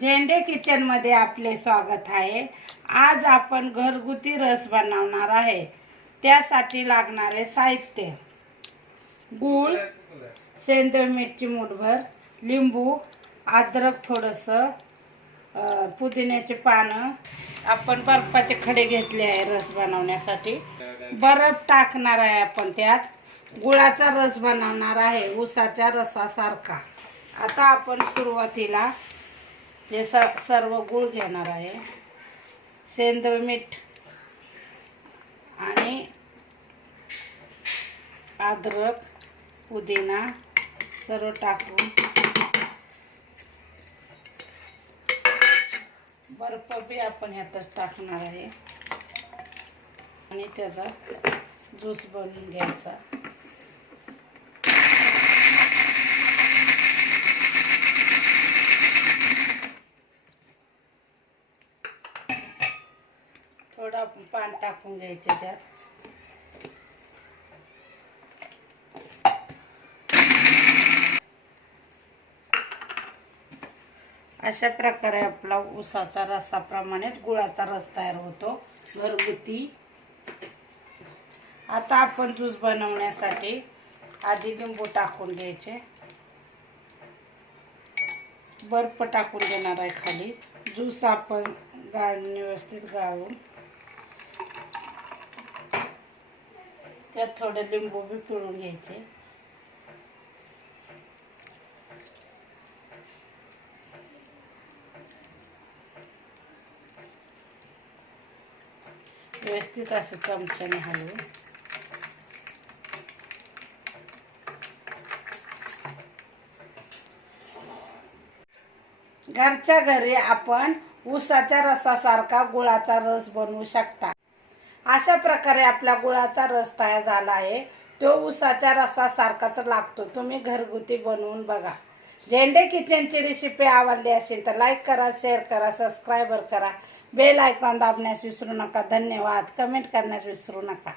झेंडे किचनमध्ये आपले स्वागत आहे. आज आपण घरगुती रस बनवणार आहे. त्यासाठी लागणारे साहित्य. गूळ सेंद्रिय मिरची मुठभर लिंबू अद्रक थोडंसं पुदिन्याचे पानं. आपण बर्फाचे खडे घेतले आहे रस बनवण्यासाठी. बर्फ टाकणार आहे आपण त्यात. गुळाचा रस बनवणार आहे ऊसाच्या रसासारखा. आता आपण सुरुवातीला हे स सर्व गूळ घेणार आहे. सेंद्र मीठ आणि अद्रक पुदिना सर्व टाकून बर्फ बी आपण ह्यातच टाकणार आहे. आणि त्याचा ज्यूस बनवून घ्यायचा. थोडं आपण टाकून घ्यायचे त्यात. अशा प्रकारे आपला ऊसाचा रसाप्रमाणेच गुळाचा रस तयार होतो. घरगुती. आता आपण ज्यूस बनवण्यासाठी आधी लिंबू टाकून घ्यायचे. बर्फ टाकून देणार आहे खाली. ज्यूस आपण गाळून व्यवस्थित गाळून. त्यात थोडे लिंबू बी पिळून घ्यायचे. व्यवस्थित असं चमच्याने हलवून घरच्या घरी आपण ऊसाच्या रसासारखा गुळाचा रस बनवू शकता. अशा प्रकारे आपला गुळाचा रस तयार झाला आहे. तो ऊसाच्या रसासारखाच लागतो. तुम्ही घरगुती बनवून बघा. झेंडे किचनची रेसिपी आवडली असेल तर लाईक करा शेअर करा सबस्क्रायबर करा. बेल आयकॉन दाबण्यास विसरू नका. धन्यवाद. कमेंट करण्यास विसरू नका.